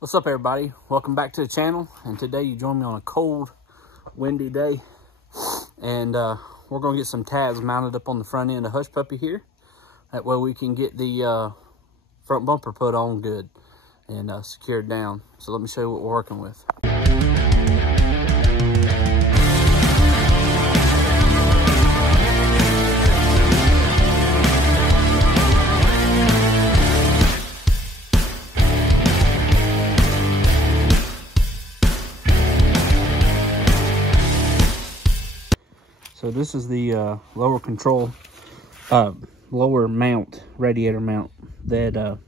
What's up, everybody? Welcome back to the channel, and today you join me on a cold, windy day, and we're going to get some tabs mounted up on the front end of Hush Puppy here. That way we can get the front bumper put on good and secured down. So let me show you what we're working with. So this is the lower control, lower mount, radiator mount that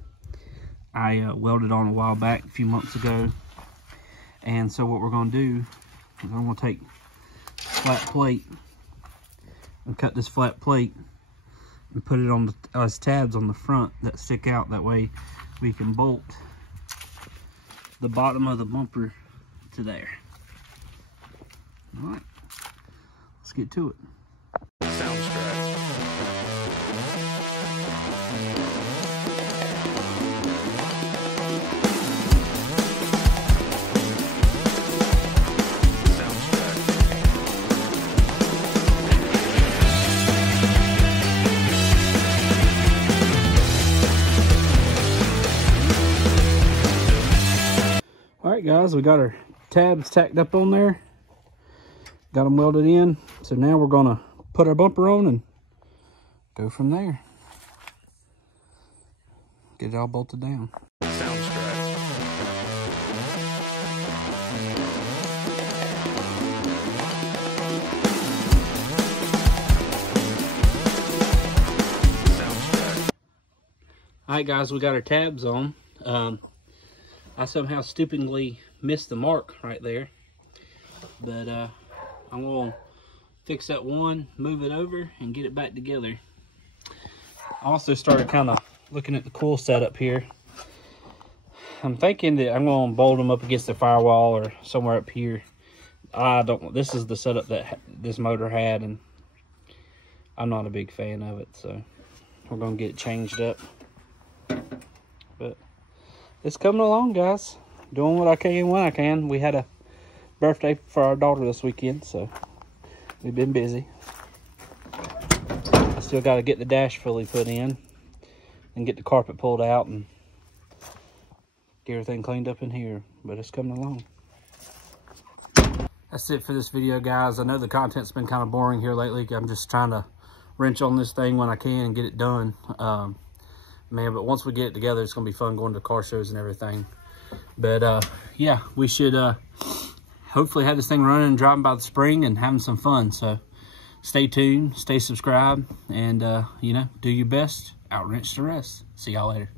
I welded on a while back, a few months ago. And so what we're going to do is I'm going to take a flat plate and cut this flat plate and put it on as tabs on the front that stick out. That way we can bolt the bottom of the bumper to there. All right. Let's get to it. Sounds correct. All right, guys, we got our tabs tacked up on there. Got them welded in. So now we're gonna put our bumper on and go from there. Get it all bolted down. Sounds correct. Sounds correct. All right, guys, we got our tabs on. I somehow stupidly missed the mark right there, but I'm gonna fix that one, move it over, and get it back together. I also started kind of looking at the coil setup here. I'm thinking that I'm gonna bolt them up against the firewall or somewhere up here. This is the setup that this motor had, and I'm not a big fan of it, so we're gonna get it changed up. But it's coming along, guys. Doing what I can when I can. We had a birthday for our daughter this weekend, so we've been busy. I still got to get the dash fully put in and get the carpet pulled out and get everything cleaned up in here, but it's coming along. That's it for this video, guys. I know the content's been kind of boring here lately. I'm just trying to wrench on this thing when I can and get it done. Man, but once we get it together, it's gonna be fun going to car shows and everything. But yeah, we should hopefully have this thing running and driving by the spring and having some fun. So stay tuned, stay subscribed, and you know, do your best, outwrench the rest. See y'all later.